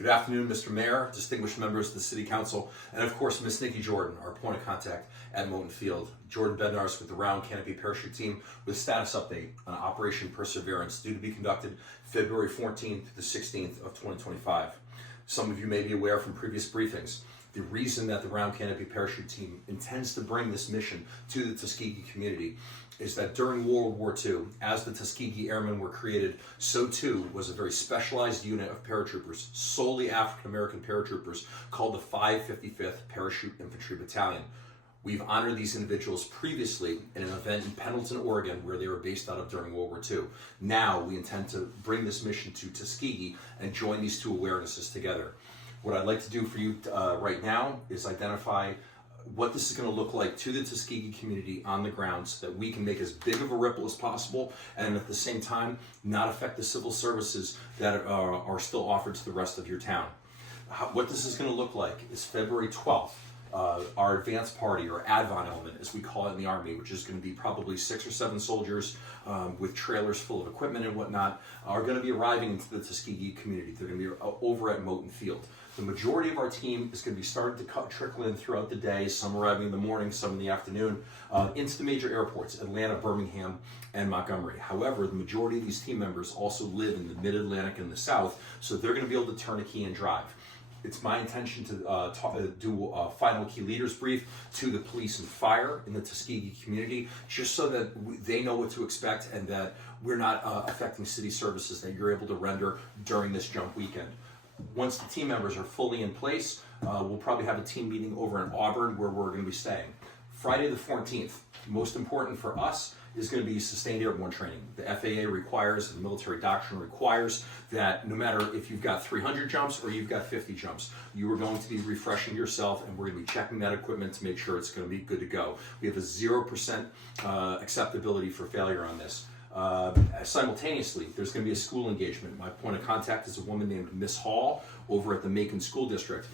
Good afternoon, Mr. Mayor, distinguished members of the City Council, and of course, Ms. Nikki Jordan, our point of contact at Moton Field. Jordan Bednarz with the Round Canopy Parachute Team with a status update on Operation Perseverance, due to be conducted February 14th to the 16th of 2025. Some of you may be aware from previous briefings, the reason that the Round Canopy Parachute Team intends to bring this mission to the Tuskegee community is that during World War II, as the Tuskegee Airmen were created, so too was a very specialized unit of paratroopers, solely African-American paratroopers, called the 555th Parachute Infantry Battalion. We've honored these individuals previously in an event in Pendleton, Oregon, where they were based out of during World War II. Now we intend to bring this mission to Tuskegee and join these two awarenesses together. What I'd like to do for you right now is identify what this is going to look like to the Tuskegee community on the ground, so that we can make as big of a ripple as possible and at the same time not affect the civil services that are still offered to the rest of your town. What this is going to look like is February 12th. Our advance party, or ADVON element as we call it in the Army, which is going to be probably 6 or 7 soldiers with trailers full of equipment and whatnot, are going to be arriving into the Tuskegee community. They're going to be over at Moton Field. The majority of our team is going to be starting to trickle in throughout the day, some arriving in the morning, some in the afternoon, into the major airports, Atlanta, Birmingham, and Montgomery. However, the majority of these team members also live in the Mid-Atlantic and the South, so they're going to be able to turn a key and drive. It's my intention to do a final key leaders brief to the police and fire in the Tuskegee community, just so that they know what to expect and that we're not affecting city services that you're able to render during this jump weekend. Once the team members are fully in place, we'll probably have a team meeting over in Auburn where we're going to be staying. Friday the 14th, most important for us, is going to be sustained airborne training. The FAA requires, the military doctrine requires, that no matter if you've got 300 jumps or you've got 50 jumps, you are going to be refreshing yourself, and we're going to be checking that equipment to make sure it's going to be good to go. We have a 0% acceptability for failure on this. Simultaneously, there's going to be a school engagement. My point of contact is a woman named Miss Hall over at the Macon School District.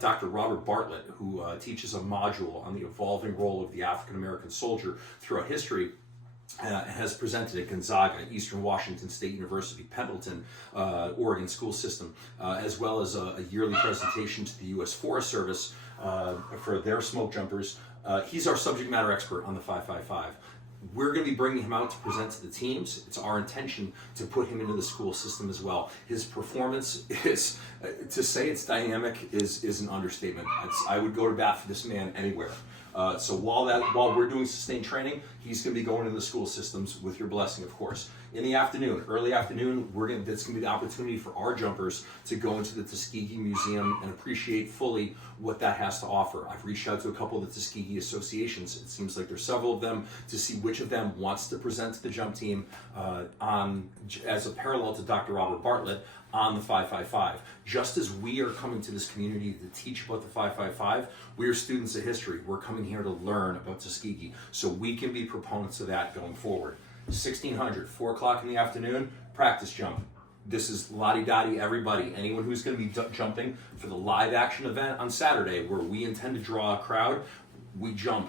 Dr. Robert Bartlett, who teaches a module on the evolving role of the African-American soldier throughout history, has presented at Gonzaga, Eastern Washington State University, Pendleton, Oregon school system, as well as a yearly presentation to the U.S. Forest Service for their smoke jumpers. He's our subject matter expert on the 555. We're going to be bringing him out to present to the teams. It's our intention to put him into the school system as well. His performance is, to say it's dynamic is an understatement. I would go to bat for this man anywhere. So while we're doing sustained training, he's going to be going into the school systems with your blessing, of course. In the afternoon, early afternoon, that's going to be the opportunity for our jumpers to go into the Tuskegee Museum and appreciate fully what that has to offer. I've reached out to a couple of the Tuskegee associations. It seems like there's several of them, to see which of them wants to present to the jump team as a parallel to Dr. Robert Bartlett on the 555. Just as we are coming to this community to teach about the 555, we are students of history. We're coming here to learn about Tuskegee, so we can be proponents of that going forward. 1600, 4 o'clock in the afternoon, practice jump. This is la-di-da-di, everybody. Anyone who's going to be jumping for the live action event on Saturday, where we intend to draw a crowd, we jump.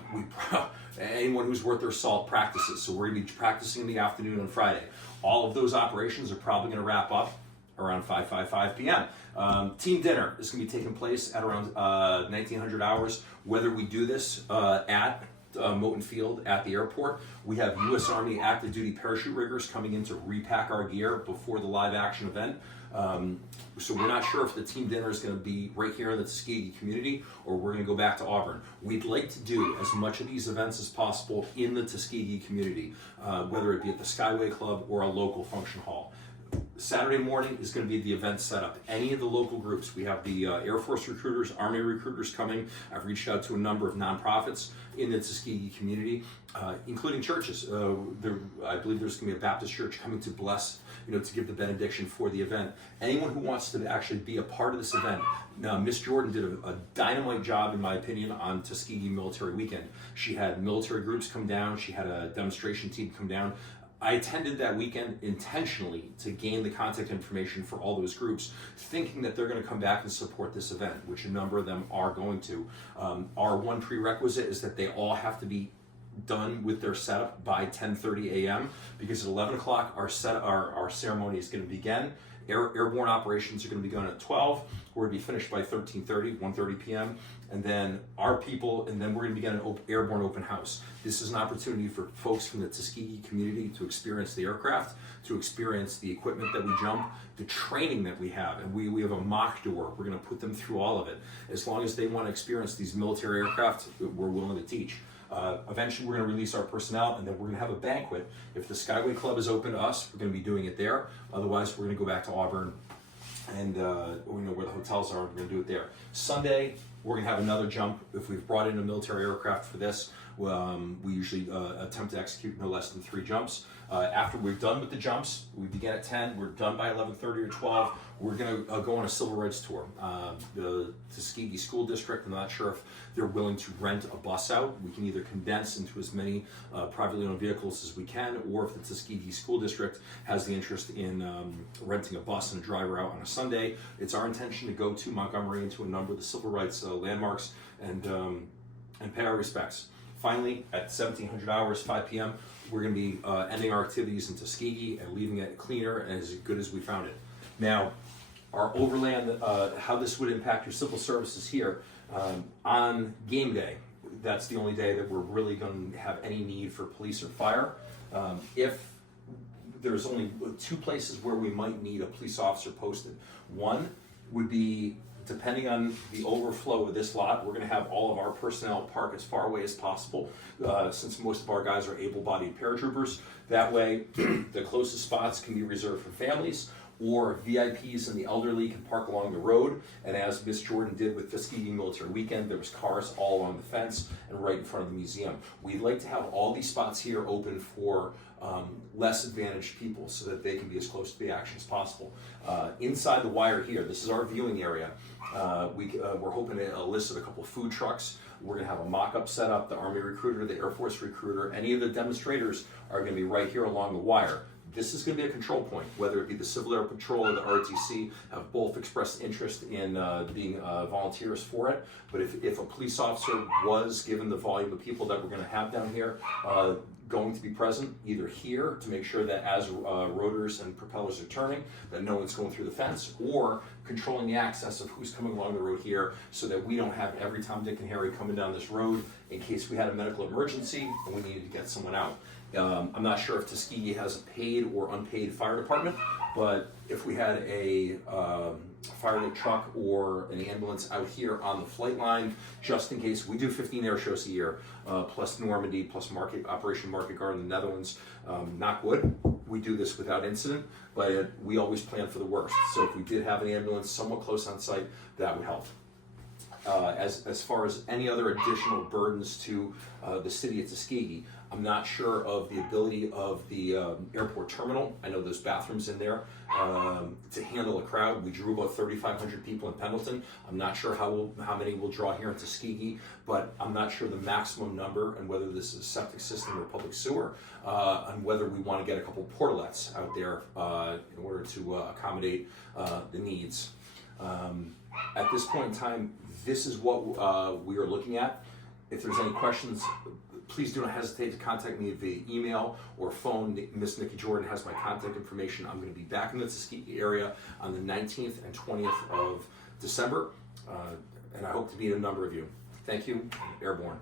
Anyone who's worth their salt practices. So we're going to be practicing in the afternoon on Friday. All of those operations are probably going to wrap up around 5:55 p.m. Team dinner is going to be taking place at around 1900 hours. Whether we do this at Moton Field at the airport, we have U.S. Army active duty parachute riggers coming in to repack our gear before the live action event. So we're not sure if the team dinner is going to be right here in the Tuskegee community or we're going to go back to Auburn. We'd like to do as much of these events as possible in the Tuskegee community, whether it be at the Skyway Club or a local function hall. Saturday morning is going to be the event setup. Any of the local groups, we have the Air Force recruiters, Army recruiters coming. I've reached out to a number of nonprofits in the Tuskegee community, including churches. I believe there's going to be a Baptist church coming to bless, to give the benediction for the event. Anyone who wants to actually be a part of this event. Miss Jordan did a dynamite job, in my opinion, on Tuskegee Military Weekend. She had military groups come down. She had a demonstration team come down. I attended that weekend intentionally to gain the contact information for all those groups, thinking that they're going to come back and support this event, which a number of them are going to. Our one prerequisite is that they all have to be done with their setup by 10:30 a.m. because at 11 o'clock our ceremony is going to begin. Airborne operations are going to be going at 12. We're going to be finished by 1:30 p.m. And then our people, and then we're going to begin an airborne open house. This is an opportunity for folks from the Tuskegee community to experience the aircraft, to experience the equipment that we jump, the training that we have. And we have a mock door. We're going to put them through all of it. As long as they want to experience these military aircraft, we're willing to teach. Eventually, we're going to release our personnel, and then we're going to have a banquet. If the Skyway Club is open to us, we're going to be doing it there. Otherwise, we're going to go back to Auburn, and we know where the hotels are. We're going to do it there. Sunday, we're going to have another jump. If we've brought in a military aircraft for this, we usually attempt to execute no less than 3 jumps. After we're done with the jumps, we begin at 10. We're done by 11:30 or 12. We're going to go on a civil rights tour. The Tuskegee School District, I'm not sure if they're willing to rent a bus out. We can either condense into as many privately owned vehicles as we can, or if the Tuskegee School District has the interest in renting a bus and a driver out on a Sunday, it's our intention to go to Montgomery and to a number of the civil rights landmarks and pay our respects. Finally, at 1700 hours, 5 p.m., we're going to be ending our activities in Tuskegee and leaving it cleaner and as good as we found it. Now, our overland, how this would impact your civil services here, on game day, that's the only day that we're really going to have any need for police or fire. If there's only 2 places where we might need a police officer posted. One would be, depending on the overflow of this lot, we're going to have all of our personnel park as far away as possible, since most of our guys are able-bodied paratroopers. That way, the closest spots can be reserved for families, or VIPs and the elderly can park along the road. And as Miss Jordan did with Tuskegee Military Weekend, there was cars all along the fence and right in front of the museum. We'd like to have all these spots here open for less advantaged people so that they can be as close to the action as possible. Inside the wire here, this is our viewing area. We're hoping to elicit a couple of food trucks. We're going to have a mock-up set up, the Army recruiter, the Air Force recruiter, any of the demonstrators are going to be right here along the wire. This is going to be a control point, whether it be the Civil Air Patrol or the ROTC have both expressed interest in being volunteers for it. But if a police officer was given the volume of people that we're going to have down here, going to be present either here to make sure that as rotors and propellers are turning, that no one's going through the fence, or controlling the access of who's coming along the road here so that we don't have every Tom, Dick, and Harry coming down this road in case we had a medical emergency and we needed to get someone out. I'm not sure if Tuskegee has a paid or unpaid fire department, but if we had a fire truck or an ambulance out here on the flight line, just in case, we do 15 air shows a year, plus Normandy, plus Operation Market Guard in the Netherlands. Knock wood, we do this without incident, but we always plan for the worst. So if we did have an ambulance somewhat close on site, that would help. As far as any other additional burdens to the city of Tuskegee, I'm not sure of the ability of the airport terminal. I know there's bathrooms in there to handle a crowd. We drew about 3,500 people in Pendleton. I'm not sure how many we'll draw here in Tuskegee, but I'm not sure the maximum number and whether this is a septic system or public sewer, and whether we want to get a couple portalets out there in order to accommodate the needs. At this point in time, this is what we are looking at. If there's any questions, please do not hesitate to contact me via email or phone. Miss Nikki Jordan has my contact information. I'm going to be back in the Tuskegee area on the 19th and 20th of December, and I hope to meet a number of you. Thank you. Airborne.